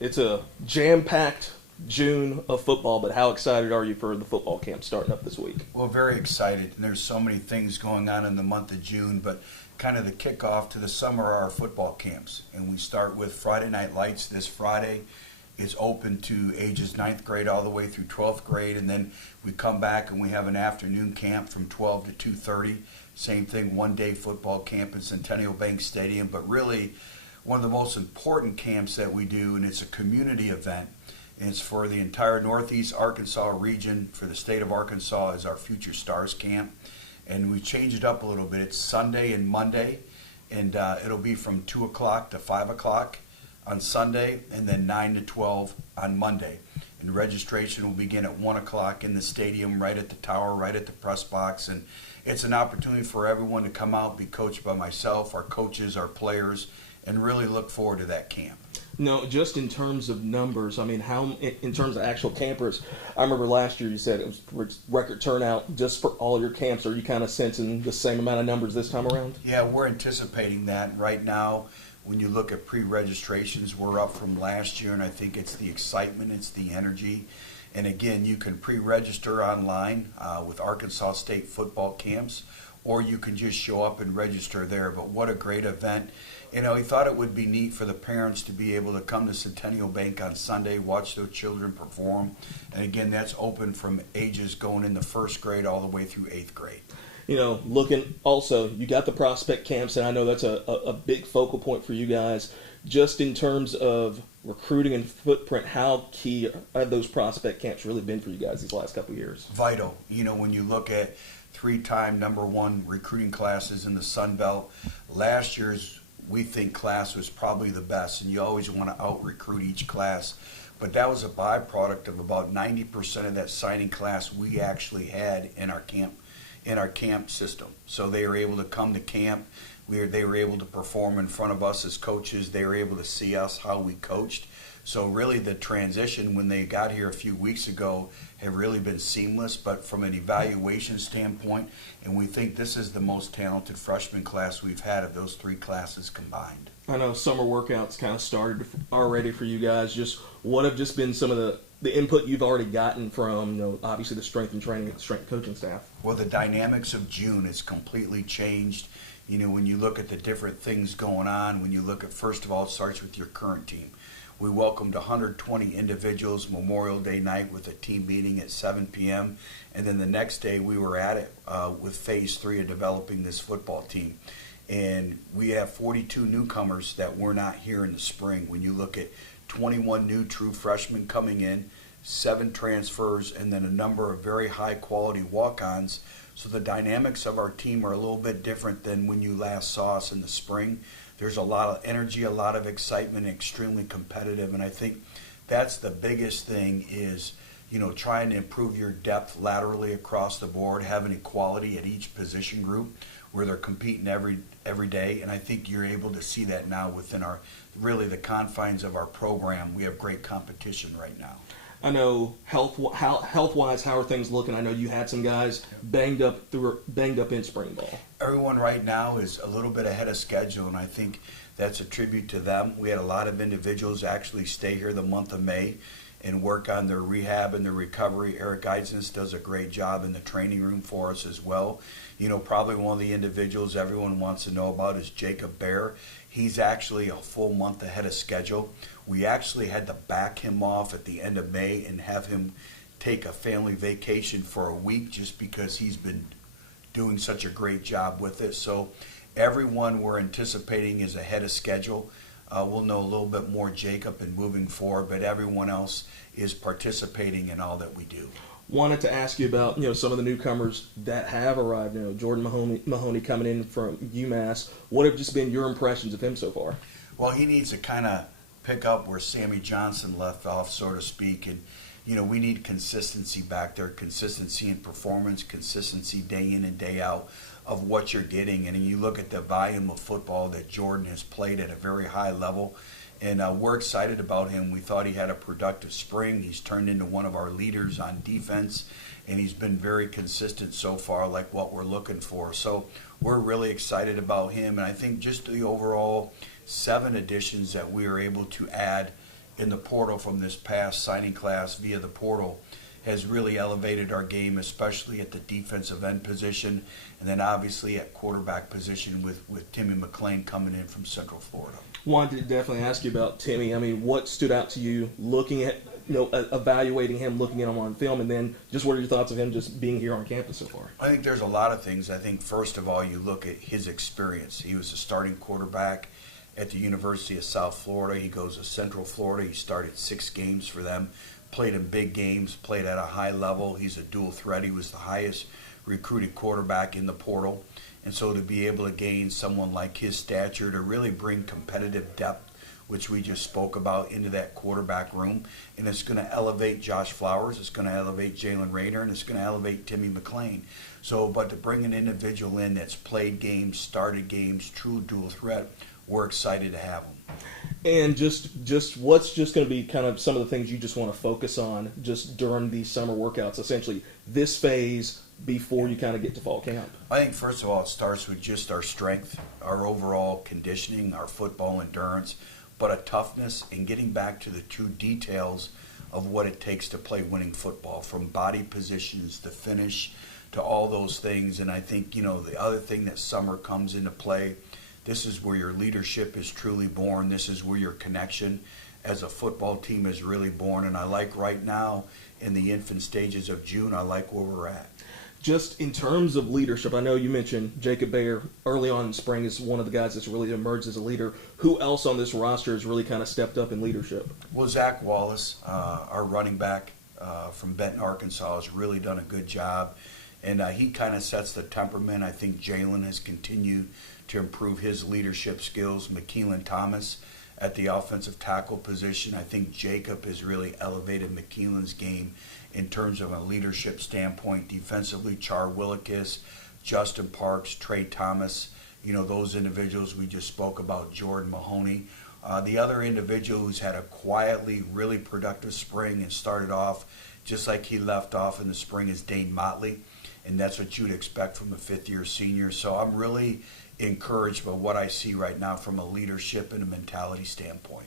It's a jam-packed June of football, but how excited are you for the football camp starting up this week? Well, very excited. And there's so many things going on in the month of June, but kind of the kickoff to the summer are our football camps. And we start with Friday Night Lights this Friday. It's open to ages 9th grade all the way through 12th grade. And then we come back and we have an afternoon camp from 12 to 2:30. Same thing, one-day football camp in Centennial Bank Stadium. But really, one of the most important camps that we do, and it's a community event. And it's for the entire Northeast Arkansas region, for the state of Arkansas, is our Future Stars Camp. And we changed it up a little bit. It's Sunday and Monday, and it'll be from 2 o'clock to 5 o'clock on Sunday, and then 9 to 12 on Monday. And registration will begin at 1 o'clock in the stadium, right at the tower, right at the press box. And it's an opportunity for everyone to come out, be coached by myself, our coaches, our players, and really look forward to that camp. No, just in terms of numbers, I mean, how in terms of actual campers, I remember last year you said it was record turnout just for all your camps. Are you kind of sensing the same amount of numbers this time around? Yeah, we're anticipating that. Right now, when you look at pre-registrations, we're up from last year, and I think it's the excitement, it's the energy. And again, you can pre-register online with Arkansas State football camps, or you can just show up and register there. But what a great event. You know, he thought it would be neat for the parents to be able to come to Centennial Bank on Sunday, watch their children perform. And again, that's open from ages going into first grade all the way through 8th grade. You know, looking also, you got the prospect camps, and I know that's a big focal point for you guys. Just in terms of recruiting and footprint, how key have those prospect camps really been for you guys these last couple of years? Vital. You know, when you look at three-time #1 recruiting classes in the Sun Belt, last year's we think class was probably the best, and you always want to out-recruit each class. But that was a byproduct of about 90% of that signing class we actually had in our camp system. So they were able to come to camp. They were able to perform in front of us as coaches. They were able to see us, how we coached. So really the transition when they got here a few weeks ago have really been seamless, but from an evaluation standpoint, and we think this is the most talented freshman class we've had of those three classes combined. I know summer workouts kind of started already for you guys. Just what have just been some of the input you've already gotten from, you know, obviously the strength and training, strength coaching staff? Well, the dynamics of June has completely changed. You know, when you look at the different things going on, when you look at, first of all, it starts with your current team. We welcomed 120 individuals Memorial Day night with a team meeting at 7 p.m. And then the next day we were at it with phase 3 of developing this football team. And we have 42 newcomers that were not here in the spring. When you look at 21 new true freshmen coming in, 7 transfers, and then a number of very high quality walk-ons. So the dynamics of our team are a little bit different than when you last saw us in the spring. There's a lot of energy, a lot of excitement, extremely competitive, and I think that's the biggest thing is, you know, trying to improve your depth laterally across the board, having equality at each position group where they're competing every day, and I think you're able to see that now within our, really the confines of our program. We have great competition right now. I know health-wise, how are things looking? I know you had some guys banged up in spring ball. Everyone right now is a little bit ahead of schedule, and I think that's a tribute to them. We had a lot of individuals actually stay here the month of May and work on their rehab and their recovery. Eric Eidsness does a great job in the training room for us as well. You know, probably one of the individuals everyone wants to know about is Jacob Bear. He's actually a full month ahead of schedule. We actually had to back him off at the end of May and have him take a family vacation for a week just because he's been doing such a great job with it. So everyone we're anticipating is ahead of schedule. We'll know a little bit more Jacob and moving forward, but everyone else is participating in all that we do. Wanted to ask you about, you know, some of the newcomers that have arrived. You know, Jordan Mahoney coming in from UMass. What have just been your impressions of him so far? Well, he needs to kind of pick up where Sammy Johnson left off, so to speak, and you know, we need consistency back there, consistency in performance, consistency day in and day out of what you're getting. And you look at the volume of football that Jordan has played at a very high level, and we're excited about him. We thought he had a productive spring. He's turned into one of our leaders on defense, and he's been very consistent so far, like what we're looking for. So we're really excited about him, and I think just the overall 7 additions that we were able to add in the portal from this past signing class via the portal has really elevated our game, especially at the defensive end position, and then obviously at quarterback position with Timmy McClain coming in from Central Florida. Wanted to definitely ask you about Timmy. I mean, what stood out to you looking at, evaluating him, looking at him on film, and then just what are your thoughts of him just being here on campus so far? I think there's a lot of things. I think first of all, you look at his experience. He was a starting quarterback at the University of South Florida. He goes to Central Florida. He started 6 games for them, played in big games, played at a high level. He's a dual threat. He was the highest recruited quarterback in the portal. And so to be able to gain someone like his stature to really bring competitive depth, which we just spoke about, into that quarterback room, and it's going to elevate Josh Flowers, it's going to elevate Jalen Rayner, and it's going to elevate Timmy McClain. So, but to bring an individual in that's played games, started games, true dual threat, we're excited to have him. And just what's just going to be kind of some of the things you just want to focus on just during these summer workouts, essentially this phase before you kind of get to fall camp? I think first of all it starts with just our strength, our overall conditioning, our football endurance, but a toughness and getting back to the true details of what it takes to play winning football, from body positions to finish to all those things. And I think, the other thing that summer comes into play, this is where your leadership is truly born. This is where your connection as a football team is really born. And I like right now in the infant stages of June, I like where we're at. Just in terms of leadership, I know you mentioned Jacob Bayer early on in spring is one of the guys that's really emerged as a leader. Who else on this roster has really kind of stepped up in leadership? Well, Zach Wallace, our running back from Benton, Arkansas, has really done a good job. And he kind of sets the temperament. I think Jalen has continued to improve his leadership skills. McKeelan Thomas at the offensive tackle position. I think Jacob has really elevated McKeelan's game in terms of a leadership standpoint. Defensively, Char Willikis, Justin Parks, Trey Thomas, those individuals we just spoke about, Jordan Mahoney. The other individual who's had a quietly really productive spring and started off just like he left off in the spring is Dane Motley, and that's what you'd expect from a fifth-year senior. So I'm really encouraged by what I see right now from a leadership and a mentality standpoint.